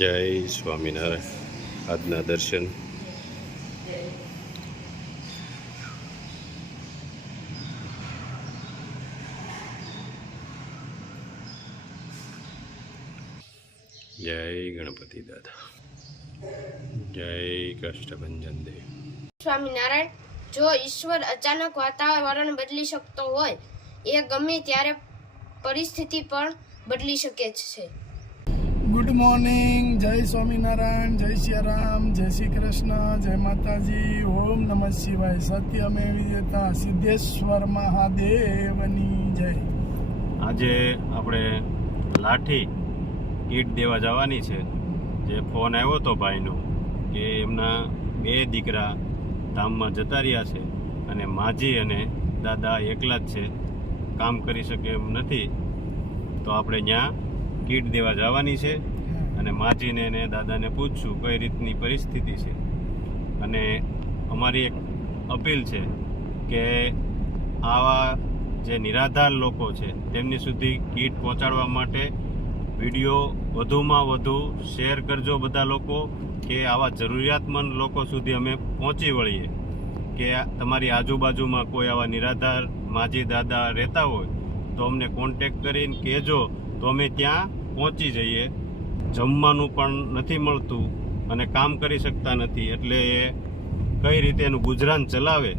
જય સ્વામિનારાયણ. આજના દર્શન જય ગણપતિ દાદા, જય કષ્ટભંજન દેવ. સ્વામિનારાયણ, જો ઈશ્વર અચાનક વાતાવરણ બદલી શકતો હોય, એ ગમે ત્યારે પરિસ્થિતિ પણ બદલી શકે છે. ગુડ મોર્નિંગ, જય સ્વામિનારાયણ, જય સિયારામ, જય શ્રી કૃષ્ણ, જય માતાજી, ઓમ નમઃ શિવાય, સત્યમે વિજેતા, સિદ્ધેશ્વર મહાદેવની જય. આજે આપણે લાઠી કીટ દેવા જવાની છે. જે ફોન આવ્યો હતો ભાઈનો કે એમના 2 દીકરા ધામમાં જતા રહ્યા છે અને માજી અને દાદા એકલા જ છે, કામ કરી શકે એમ નથી. તો આપણે ત્યાં કીટ દેવા જવાની છે અને માજીને અને દાદાને પૂછશું કઈ રીતની પરિસ્થિતિ છે. અને અમારી એક અપીલ છે કે આવા જે નિરાધાર લોકો છે તેમની સુધી કીટ પહોંચાડવા માટે વિડીયો વધુમાં વધુ શેર કરજો બધા લોકો, કે આવા જરૂરિયાતમંદ લોકો સુધી અમે પહોંચી વળીએ. કે તમારી આજુબાજુમાં કોઈ આવા નિરાધાર માજી દાદા રહેતા હોય તો અમને કોન્ટેક કરીને કહેજો, તો અમે ત્યાં પહોંચી જઈએ. જમવાનું પણ નથી મળતું અને કામ કરી શકતા નથી, એટલે એ કઈ રીતે એનું ગુજરાન ચલાવે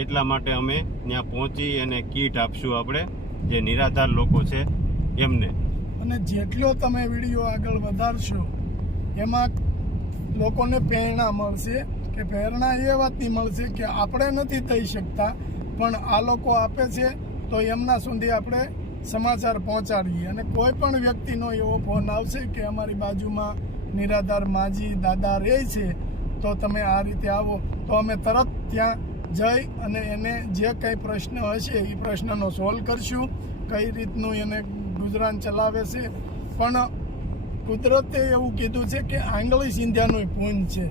એટલા માટે અમે ત્યાં પહોંચી અને કીટ આપશું આપણે જે નિરાધાર લોકો છે એમને. અને જેટલો તમે વિડીયો આગળ વધારશો એમાં લોકોને પ્રેરણા મળશે, કે પ્રેરણા એ વાતની મળશે કે આપણે નથી થઈ શકતા પણ આ લોકો આપે છે તો એમના સુધી આપણે સમાચાર પહોંચાડીએ. અને કોઈ પણ વ્યક્તિનો એવો ફોન આવશે કે અમારી બાજુમાં નિરાધાર માજી દાદા રહે છે તો તમે આ રીતે આવો, તો અમે તરત ત્યાં જઈ અને એને જે કંઈ પ્રશ્ન હશે એ પ્રશ્નનો સોલ્વ કરશું, કઈ રીતનું એને ગુજરાન ચલાવે છે. પણ કુદરતે એવું કીધું છે કે આંગળી સિંધ્યાનું પૂન છે.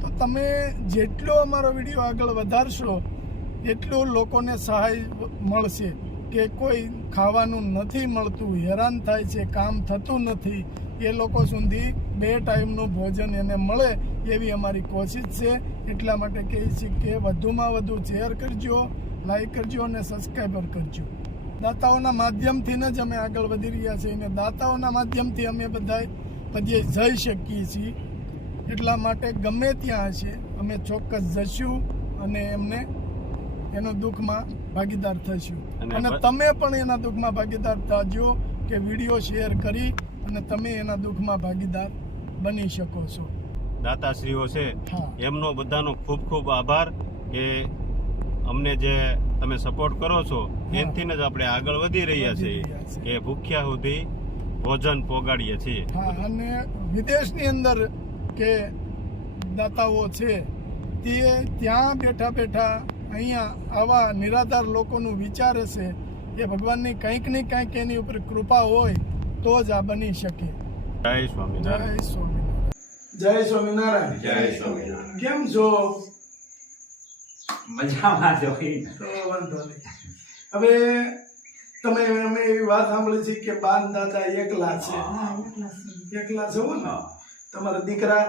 તો તમે જેટલો અમારો વિડીયો આગળ વધારશો એટલું લોકોને સહાય મળશે. કે કોઈ ખાવાનું નથી મળતું, હેરાન થાય છે, કામ થતું નથી, એ લોકો સુધી 2 ટાઈમનું ભોજન એને મળે એવી અમારી કોશિશ છે. એટલા માટે કહીએ છીએ કે વધુમાં વધુ શેર કરજો, લાઈક કરજો અને સબસ્ક્રાઈબર કરજો. દાતાઓના માધ્યમથી જ અમે આગળ વધી રહ્યા છીએ અને દાતાઓના માધ્યમથી અમે બધા જઈ શકીએ છીએ. એટલા માટે ગમે ત્યાં હશે અમે ચોક્કસ જશું અને એમને એનો દુઃખમાં ભાગીદાર થશું. અને તમે પણ એના દુઃખમાં ભાગીદાર થજો, કે વિડીયો શેર કરી અને તમે એના દુઃખમાં ભાગીદાર બની શકો છો. દાતાશ્રીઓ છે એમનો બધાનો ખૂબ ખૂબ આભાર કે અમને જે તમે સપોર્ટ કરો છો એમથી જ આપણે આગળ વધી રહ્યા છીએ કે ભૂખ્યા સુધી ભોજન પોગાડીએ છીએ. અને વિદેશની અંદર કે દાતાઓ છે તે ત્યાં બેઠા બેઠા અહીંયા આવા નિરાધાર લોકોનું વિચારે છે. એ ભગવાનની કંઈક ને કંઈક એની ઉપર કૃપા હોય તો જ આ બની શકે. જય સ્વામિનારાયણ. જય સ્વામિનારાયણ. જય સ્વામિનારાયણ. જય સ્વામિનારાયણ. કેમ છો? મજામાં છો? તો વાંધો નહીં. હવે તમે અમે એવી વાત સાંભળી છે કે બાન દાદા એકલા છે. એકલા છો ને? તમારા દીકરા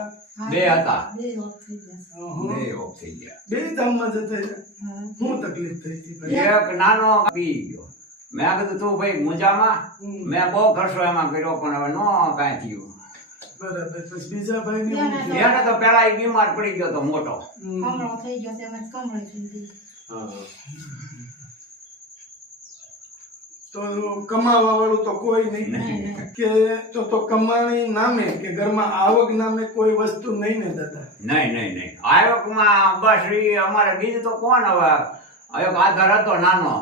2 હતા. 2 ઓફ થઈ ગયા. 2 ધામમાં જતા રહ્યા. શું તકલીફ થઈ હતી ભાઈ? એક નાનો પી ગયો. મેં કીધું તું ભાઈ મુજામાં, મેં બહુ ખર્ચો એમાં કર્યો પણ હવે નો કાંઈ થયું. બરાબર. પછી બીજા ભાઈ એને તો પેલા એ બીમાર પડી ગયો તો મોટો. તો કમાવા વાળું તો કોઈ નહીં કે તો કમાણી નામે કે ઘરમાં આવક નામે કોઈ વસ્તુ નહીં ને દાદા? નહીં. આવકમાં બસ ઈ અમારે બીજું તો કોણ હવે એક આધાર હતો નાનો,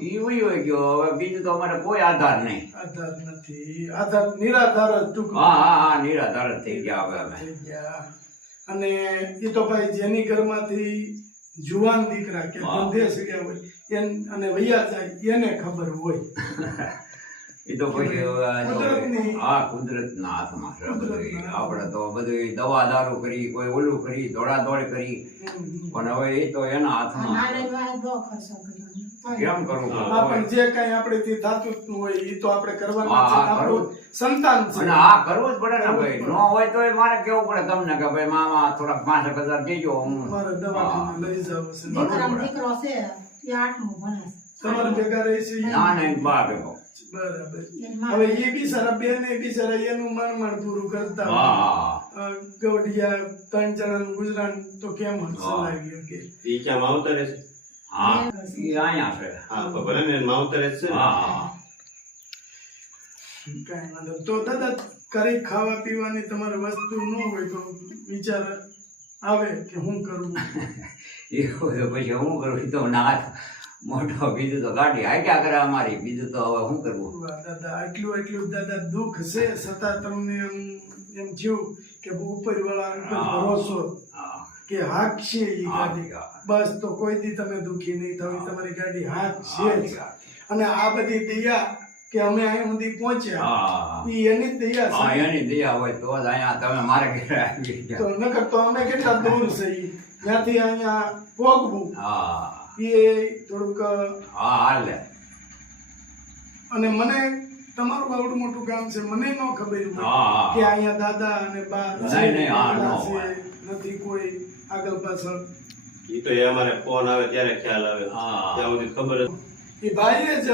ઈ ઉઈ ગયો. હવે બીજું તો અમારે કોઈ આધાર નહીં. આધાર નથી. આધાર નિરાધાર જ ટૂંકમાં. હા નિરાધાર જ થઈ ગયા હવે અમે. થઈ ગયા. અને એ તો ભાઈ જેની ઘરમાંથી જુવાન દીકરા કે ધંધે સગ્યા હોય અને વૈયા જાય એને ખબર હોય. એ તો પછી કુદરતના હાથમાં છે બધું. આપણે તો બધું દવા દારૂ કરી, કોઈ ઓલું કરી, દોડાદોડ કરી, પણ હવે એ તો એના હાથમાં. કેમ કરવું હા, પણ જે કઈ આપણેથી થતું હોય એ તો આપણે કરવાના છે. હા, આપણું સંતાન છે. અને આ કરવું જ પડે ને ભાઈ. ન હોય તો મારે કેવું પડે તમને કે ભાઈ મામા થોડાક 5,000 દેજો. મારે દવાખાને લઈ જવું છે. દીકરાનો દીકરો છે એ 8મું ભણે છે. તમારે ભેગા રહે છે ઈ? ના નહીં બા ભેગો. બરાબર. એની માં હવે એ બિચારા બેન એ બિચારા એનું માણ પૂરું કરતા હોય. હા ગવડિયા 3 જણાનું ગુજરાન તો કેમ ચલાવી શકે? ઈ ક્યાં માવતરે છે? હા ઈ અહીંયા છે. હા તો ભલે ને માવતરે જ છે ને. હા કાંઈ વાંધો નહીં. તો દાદા કરી ખાવા પીવાની તમારે વસ્તુ ન હોય તો વિચાર આવે કે હું કરવું. એવું તો પછી હું કરું ઈ તો ના મોટો બીજું તો ગાડી હાક્યા કરે અમારી. બીજું તો હવે શું કરવું. વાહ દાદા, એટલું દાદા દુઃખ છે છતાં તમને એમ થયું કે ઉપરવાળા ઉપર ભરોસો હા કે હાક છે એ ગાડી. હા. બસ તો કોઈ દી તમે દુઃખી નહીં થવી. તમારી ગાડી હાક છે જ. અને આ બધી દયા કે અમે અહીં સુધી પહોંચ્યા હા એ એની જ દયા હા છે. એની દયા હોય તો જ અહીંયા તમે મારે ઘરે આવી ગયા. તો નકર તો અમે કેટલા દૂર છે ઈ. ત્યાંથી અહીંયા પહોંચવું હા એ થોડુંક. હા હાલે. અને મને તમારું આવડું મોટું કામ છે મને ન ખબર હોય હા કે અહીંયા દાદા અને બા છે, નહીં, હા, એકલા ન હોય. છે, નથી કોઈ આગળ પાછળ. ઈ તો એ અમારે ફોન આવે ત્યારે ખ્યાલ આવે. હા. ત્યાં સુધી ખબર જ. એ ભાઈએ જ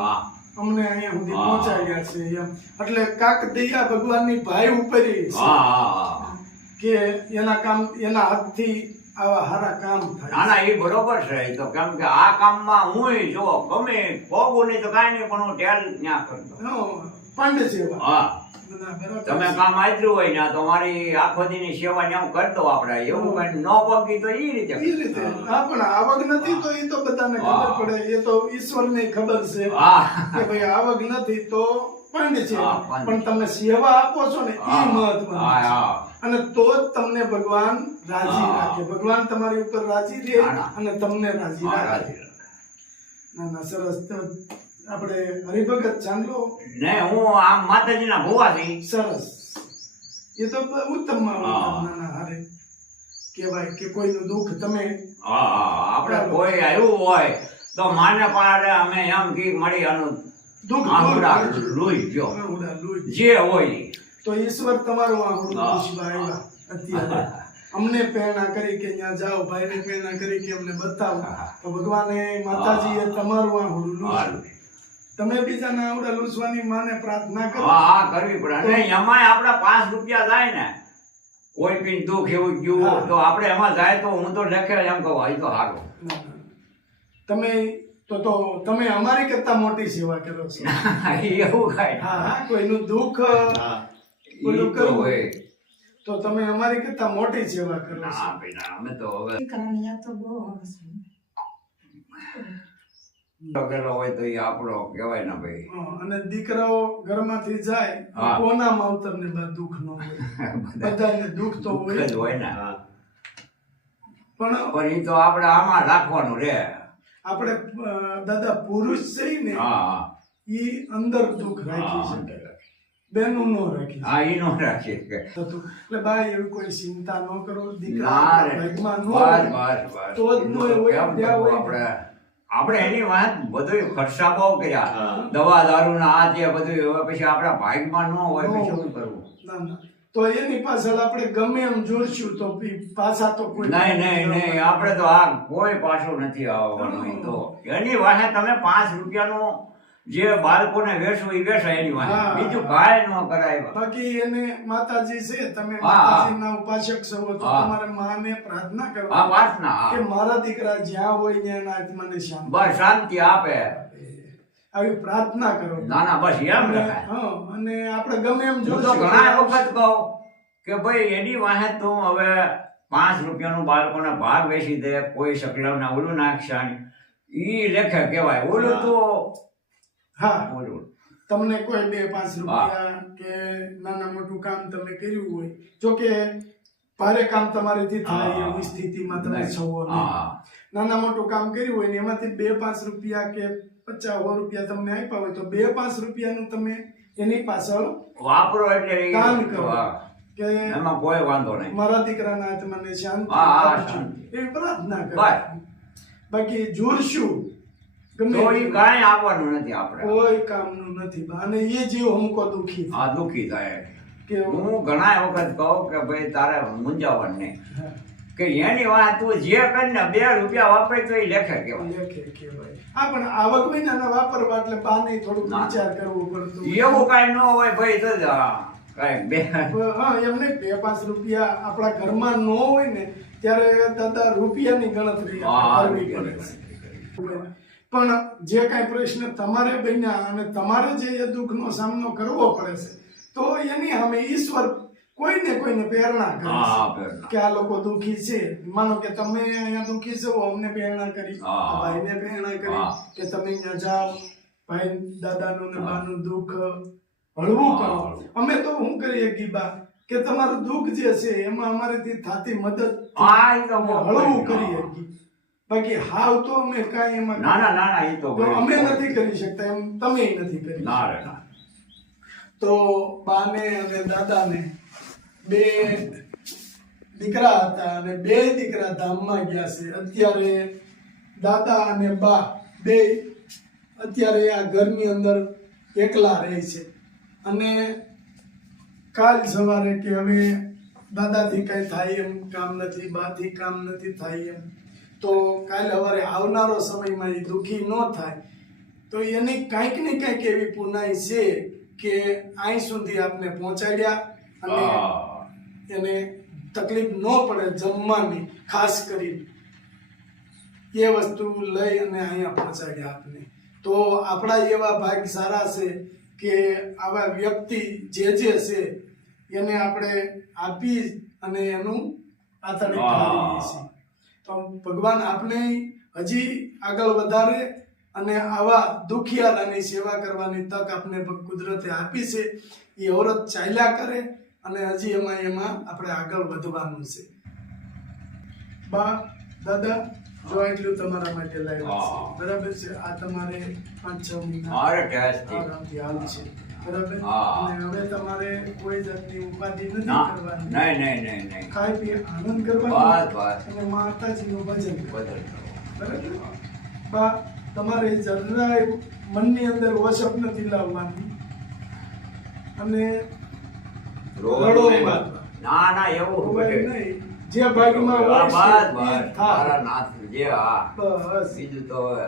હા અમને અહીંયા સુધી હા. પહોંચાડ્યા છે એમ. એટલે કાક દયા ભગવાનની ભાઈ ઉપર છે હા કે એના કામ એના હાથથી આવા સારા કામ ના થાય. ના એ બરોબર છે. ઈ તો કેમ કે આ કામમાં હું જો ગમે પોગું નહીં તો કાંઈ નહીં પણ હું ટેલ ન્યા કરતો. પાંડ સેવા. હા ના, બરાબર તમે છે. કામ આદર્યું હોય ને તો મારી આખો દીની સેવા ને હું કરતો આપણે. એવું કઈ ન પગી તો ઈ રીતે એ રીતે હા, પણ આવક નથી તો એ તો બધાને ખબર પડે. એ તો ઈશ્વરને ખબર છે હા કે ભાઈ આવક નથી તો પાંડ છે. હા, પાંડ. પણ તમે સેવા આપો છો ને એ હા મહત્વનું હા છે. હા અને તો જ તમને ભગવાન રાજી હા. રાખે. ભગવાન તમારી ઉપર રાજી રહે હા, ના. અને તમને રાજી હા, રાખે. રાજી રાખે. ના ના સરસ. તો આપણે હરિભગત ચાંદલો ને હું આમ માતાજીના ભુવા છી. સરસ. એ તો ઉત્તમમાં હા. ઉત્તમ. ના ના હારે કહેવાય કે કોઈનું દુઃખ તમે હા હા આપણે કોઈ આવ્યું હોય તો માને પાડે અમે એમ કી મળી આનું દુઃખ આંગળા દૂર કરજો. લોહી ગયો આંગળા લોહી. જે હોય ઈ. તો ઈશ્વર તમારું આંગળું હા. ખુશીમાં આવ્યા અત્યારે અમને પ્રેરણા કરી કે ત્યાં જાઓ, ભાઈને પ્રેરણા કરી કે અમને બતાવો. હા. તો ભગવાને માતાજીએ તમારું આંગળું હા. લૂછ્યું. તમે બીજાના આંગળા લૂછવાની માને પ્રાર્થના કરો. હા હા કરવી પડે. અને એમાંય આપડા 5 રૂપિયા જાય ને કોઈ કઈ દુઃખ એવું ગયું હા. તો આપણે એમાં જાય તો હું તો લખે એમ કહું આ તો સારું. ના, ના. તમે તો તમે અમારી કરતા મોટી સેવા કરો છો. એવું કાંઈ હા હા, કોઈનું દુઃખ હા કોઈનું ઈ તો કરવું હોય. તો તમે અમારી કરતા મોટી સેવા કરો છો. ના ભાઈ ના, અમે તો હવે દીકરાની યાદ તો બહુ આવે છે. ટકેલો હોય તો એ આપણો કહેવાય ને ભાઈ. હા, અને દીકરાઓ ઘરમાંથી જાય તો હા. કોના માવતરને બા દુઃખ ન હોય. બધાને દુઃખ તો દુઃખ હોય જ હોય ને. હા પણ પણ ઈ તો આપણે આમાં રાખવાનું રે. આપણે દાદા પુરુષ છે ને હા હા ઈ અંદર દુઃખ રાખી હા. શકે, બેનું ન રાખી શકે. હા ઈ નો રાખીએ કે થતું. એટલે બા એવી કોઈ ચિંતા ન કરો. ના દીકરા રે. ભાગમાં ન બસ હોય બસ બસ. તો જ નો હોય, કેમ ત્યાં કરવું હોય. આપણે એની વાત બધું ખર્ચા બહુ કર્યા. હા. દવા દારૂ ના આ તે બધું હવે પછી આપણા ભાગમાં ન હોય પછી શું કરવું. ના ના, તો એની પાછળ આપણે ગમે એમ જોડશું તો પાછા તો કોઈ નહીં આપણે તો આ કોઈ પાછું નથી આવવાનું. ઈ તો એની વાહે તમે 5 રૂપિયાનું જે બાળકોને વેચવું એ વેચાય એની વાહે. હા. બીજું કાંઈ ન કરાય. બાકી એને માતાજી છે, તમે હા, હા. માતાજીના ઉપાસક છો તો હા. તમારે માને પ્રાર્થના આ કરવાની વાસના કે મારા દીકરા જ્યાં હોય ત્યાં એના આત્માને શાંતિ બસ શાંતિ આપે. આવી પ્રાર્થના કરો. ના ના બસ એમ અને રખાય. હા, અને આપણે ગમે એમ હું તો જોડશું ઘણા વખત કહું કે ભાઈ એની વાહે તું હવે 5 રૂપિયાનું બાળકોને ભાગ વેચી દે, કોઈ સકલાવના ઓલું નાખશાની ઈ લેખે કહેવાય. ઓલું તો હા, ઓલું તમને કોઈ 2-5 રૂપિયા કે નાના મોટું કામ તમે કર્યું હોય, જો કે ભારે કામ તમારીથી થાય હા. એવી સ્થિતિમાં તમે નહીં. છો નહીં. હા નાના મોટું કામ કર્યું હોય ને એમાંથી 2-5 રૂપિયા કે 50 રૂપિયા તમને આપ્યા હોય તો 2-5 રૂપિયાનું તમે એની પાછળ વાપરો એટલે ઈ- દાન કરો. હા. કે એમાં કોઈ વાંધો નહીં. મારા દીકરાના આત્માને શાંતિ હા, હા, આપજો. શાંતિ. એવી પ્રાર્થના કરો. બસ. બાકી જોરશું ગમે તો એ એટલું. કાંઈ આવવાનું નથી આપણે કોઈ કામનું નથી બા. અને એ જીવ હમકો દુખી થાય. આ દુઃખી થાય કે હું ઘણા વખત કહું કે ભાઈ તારે મૂંઝાવાનું નહીં હા, કે એની વાત તું જે કરીને 2 રૂપિયા વાપરે તો એ લેખે કેવાય લેખે કહેવાય. હા, પણ આવક મહિનાના વાપરવા એટલે બાને થોડુંક ના. વિચાર કરવો પડતો. એવું કાંઈ ન હોય ભાઈ તો જ કાંઈ બે હા, એમ નહીં, 2-5 રૂપિયા આપણા ઘરમાં ન હોય ને ત્યારે દાદા રૂપિયાની ગણતરી આપણે કરવી પડે છે. પણ જે કાંઈ પ્રશ્ન તમારે બન્યા અને તમારે જે એ દુઃખનો સામનો કરવો પડે છે તો એની સામે ઈશ્વર કોઈને પ્રેરણા કરે હા, છે પ્રેરણા. કે આ લોકો દુઃખી છે. માનો કે તમે અહીંયા દુઃખી છો, અમને પ્રેરણા કરી, હા. આ ભાઈને પ્રેરણા કરી હા. કે તમે અહીંયા જાઓ, ભાઈ દાદાનું ને બાનું દુઃખ હળવું કરો. અમે તો શું કરીએ ગીબા કે તમારું દુઃખ જે છે એમાં અમારીથી થાતી મદદ હા, ઈ તો બહુ હળવું કરી. કરીએ ગી. બાકી હાવ તો અમે કાંઈ એમાં ના ના ના ના એ તો જો અમે નથી કરી શકતા એમ તમે નથી કરી ના રે ના તો બાને અને દાદાને 2 દીકરા હતા અને 2 દીકરા ધામમાં ગયા છે. અત્યારે દાદા અને બા 2 અત્યારે આ ઘરની અંદર એકલા રહે છે. અને કાલ સવારે કે હવે દાદાથી કઈ થાય એમ કામ નથી, બાથી કામ નથી થાય એમ, તો કાલ સવારે આવનારો સમયમાં એ દુઃખી ન થાય તો એની કંઈક ને કંઈક એવી પુનાઈ છે કે અહીં સુધી આપને પહોંચાડ્યા અને હા. એને તકલીફ ન પડે જમવાની, ખાસ કરી એ વસ્તુ લઈ અને અહીંયા પહોંચાડ્યા આપને. તો આપણા એવા ભાગ સારા છે કે આવા વ્યક્તિ જે છે એને આપણે આપી અને એનું આતડી કાઢીએ છીએ. તો ભગવાન આપને હજી આગળ વધારે અને આવા દુખિયારાની સેવા કરવાની તક આપને કુદરતે આપી છે. એ અવરત ચાલ્યા કરે અને હજી એમાં આપણે આગળ વધવાનું છે. બા દાદા જો એટલું તમારા માટે લાવ્યા છે, હા. બરાબર છે. આ તમારે 5-6 મહિના અરે ટેસ્ટી આરામથી હાલ છે, બરાબર. હા. અને હવે તમારે કોઈ જાતની ઉપાધિ નથી ના કરવાની. નહીં નહીં નહીં નહીં ખાઈ પી આનંદ બસ કરવાનો બસ અને માતાજીનું ભજન કરવાનું. બદલ બરાબર. બા તમારે જરાય મનની અંદર વસપ નથી લાવવાની અને રોવાનું નહીં બા. ના ના એવું રોવાય બધે. નહીં. જે ભાગમાં હોય હા, છે બસ એ બસ થાય. મારા નાથ જે હા બસ બીજું તો હવે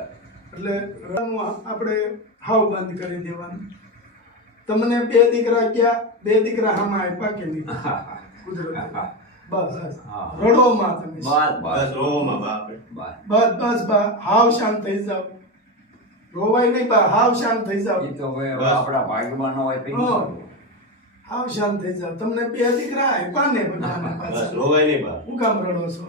એટલે રડવાનું આપણે હાવ બંધ કરી દેવાનું. તમને 2 દીકરા ગયા, 2 દીકરા હામાં આપ્યા કે નહીં કુદરતે. બસ બસ હા. રડોમાં તમે બસ બસ બસ રોવામાં બા. બસ બસ બા હાવ શાંત થઈ જાવ. રોવાય નહીં બા, હાવ શાંત થઈ જાવ. ઈ તો ભાઈ હવે બસ. આપણા ભાગ્યમાં ન હોય તો ઈ હા. કરવું. હાવ શાંત થઈ જાવ. તમને 2 દીકરા આપ્યા ને બધાને બસ પાછા. રોવાય નહીં બા. હું કામ રડો છો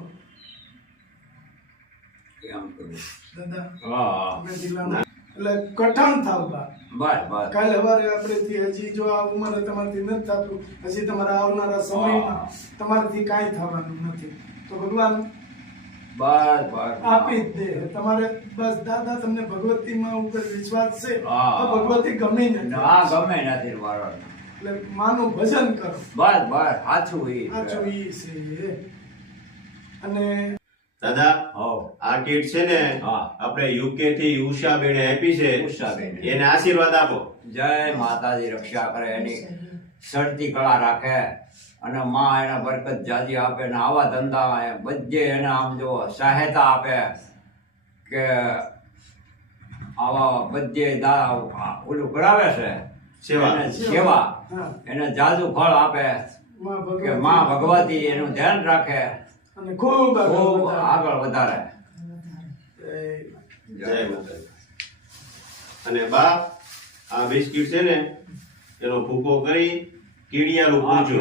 કેમ કરવું? દાદા? હા તમે દિલામાં એટલે કઠણ થાવ બા. બસ બસ કાલે સવારે આપણેથી હજી જો આ ઉંમરે તમારાથી નથી થતું, હજી તમારા આવનારા સમયમાં તમારાથી કાંઈ થવાનું નથી. તો ભગવાન બસ બસ આપી જ દે. તમારે બસ દાદા તમને ભગવતીમાં ઉપર વિશ્વાસ છે હા. તો ભગવતી ગમે નથી. ના ગમે નથી મારો એટલે માનું ભજન કરો. બસ બસ સાચું ઈ સાચું ઈ છે. અને દાદા હોવ. આ કીટ છે ને હા. આપણે યુકે થી ઉષા બેને આપી છે. ઉષાબેન. એને આશીર્વાદ આપો. જય માતાજી રક્ષા કરે એની સડતી કળા રાખે અને માં એને બરકત જાજી આપે ને આવા ધંધા બધે એને આમ જો સહાયતા આપે કે આવા બધે ઓલું કરાવે છે સેવા. એને સેવા હા, એને જાજુ ફળ આપે માં કે ભગવતી માં ભગવતી એનું ધ્યાન રાખે અને ખૂબ ખૂબ આગળ આગળ વધારે વધારે. જય માતાજી. અને બા આ બિસ્કિટ છે ને એનો ભૂકો કરી કીડિયારું પૂરજો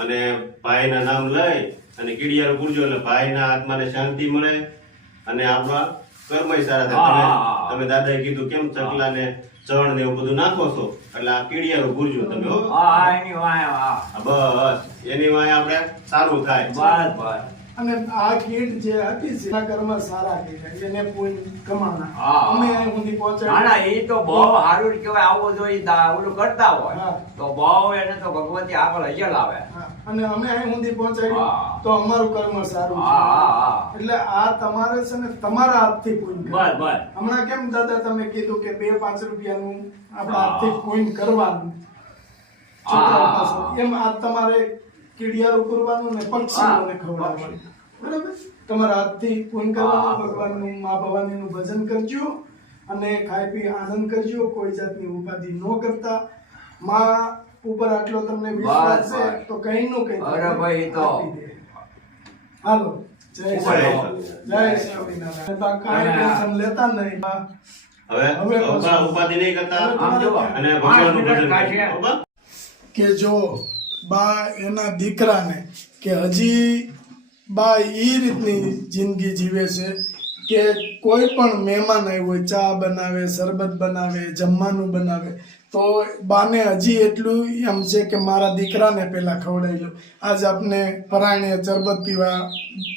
અને ભાઈના નામ લઈ અને કીડિયારું પૂરજો એટલે ભાઈના આત્માને શાંતિ મળે અને આપણા કર્મય સારા થાય. હા. તમે દાદાએ કીધું કેમ ચકલા ને ચણ ને એવું બધું નાખો છો એટલે આ કીડિયારું પૂરજો તમે હો. હા એની વાય બસ એની વાંહે આપણે સારું થાય. બસ બસ અને આ કીટ જે આપી છે એના કર્મ સારા કહેવાય, એને પુણ્ય કમાણા. હા. અમે અહીં સુધી ના પહોંચાડી. ના એ તો બહુ સારું કહેવાય. આવું જો ઈ ઓલું કરતા હોય હા. તો બહુ એને તો ભગવતી આગળ હજલ આવે. હા, અને અમે અહીં સુધી પહોંચાડી હા. તો અમારું કર્મ સારું છે. હા હા હા એટલે આ તમારે છે ને તમારા હાથથી પુણ્ય બસ કરવાનું. બસ હમણાં કેમ દાદા તમે કીધું કે 2-5 રૂપિયાનું આપણા હા. હાથથી પુણ્ય કરવાનું છોકરાઓ પાસે. એમ આ તમારે કીડિયારું કરવાનું ને પક્ષીઓને ખવડાવવાનું. બરાબર? તમારા હાથથી પુણ્ય કરવાનું, હા. ભગવાનનું મા ભવાનીનું ભજન કરજો અને ખાઈ પી આનંદ કરજો, કોઈ જાતની ઉપાધિ ન કરતા. માં ઉપર આટલો તમને વિશ્વાસ બસ, છે બસ. તો કઈ નું કઈ અરે ભાઈ, તો. આપી દે. હાલો જય ઉપર સ્વામિનારાયણ. જય જય સ્વામિનારાયણ. તો કાંઈ ટેન્શન લેતા નહીં. હવે હવે ઉપાધિ નહીં કરતા આમ જો અને 5 ભગવાનનું મિનિટ ભજન કાઢીએ. કરજો. બરાબર? કે જો બા એના દીકરાને કે હજી બા ઈ રીતની જિંદગી જીવે છે કે કોઈ પણ મહેમાન આવ્યો હોય, ચા બનાવે, શરબત બનાવે, જમવાનું બનાવે, તો બાને હજી એટલું એમ છે કે મારા દીકરાને પહેલા ખવડાવી લો. આજ આપને પરાયણે શરબત પીવા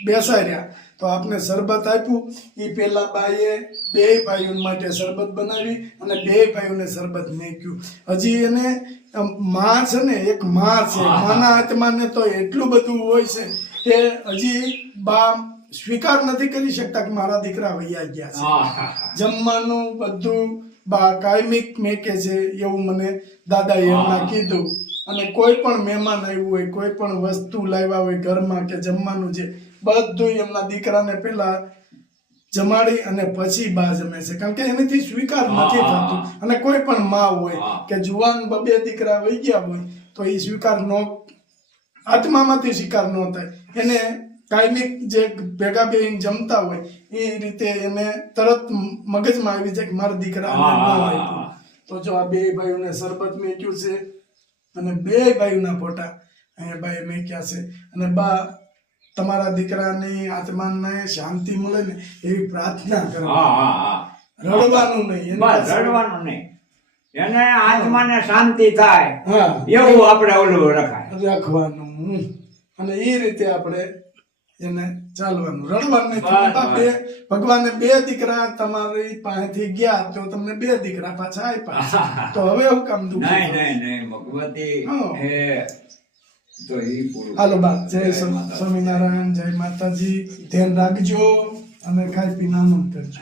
બેસાડ્યા તો આપને શરબત આપ્યું, એ પહેલા બાએ 2 ભાઈઓ માટે શરબત બનાવી અને 2 ભાઈઓને શરબત મેક્યું. હજી એને માં છે ને, એક માં છે, માના આત્માને તો એટલું બધું હોય છે કે હજી બા સ્વીકાર નથી કરી શકતા કે મારા દીકરા વૈયા ગયા છે. હા, હા, હા. જમવાનું બધું બા કાયમિક મેકે છે એવું મને દાદાએ એમના કીધું. અને કોઈ પણ મહેમાન આવ્યું હોય, કોઈ પણ વસ્તુ લાવ્યા હોય ઘરમાં કે જમવાનું છે, બધું એમના દીકરાને પહેલા જમાડી અને પછી બા જમે છે, કારણ કે એનાથી સ્વીકાર નથી થતું. અને કોઈ પણ માં હોય કે જુવાન 2 દીકરા વહી ગયા હોય તો એ સ્વીકાર નો આત્મામાંથી સ્વીકાર ન થાય. એને કાયમિક જે ભેગા બેહીને જમતા હોય એ રીતે એને તરત મગજમાં આવી જાય કે મારા દીકરાને ન આપ્યું. તો જો આ 2 ભાઈઓને શરબત મેક્યું છે અને 2 ભાઈઓના ફોટા અહીંયા બાએ મેક્યા છે. અને બા તમારા દીકરાની આત્માને શાંતિ મળે ને એવી પ્રાર્થના કરો. હા હા હા રડવાનું નહીં. એની બસ પાસે- રડવાનું નહીં. એને આત્માને શાંતિ થાય હા એવું આપણે ઓલું રખાય. રાખવાનું. અને એ રીતે આપણે એને ચાલવાનું, રડવાનું નહીં. બસ, ભગવાને 2 દીકરા તમારી પાસેથી ગયા તો તમને 2 દીકરા પાછા આપ્યા. તો હવે એવું કામ દુઃખ. નહીં નહીં નહીં ભગવતી હા. એ તો ઈ પૂરું. હાલો બા, જય સ્વામિનારાયણ, જય માતાજી. ધ્યાન રાખજો અને ખાઈ પીને આનંદ કરજો.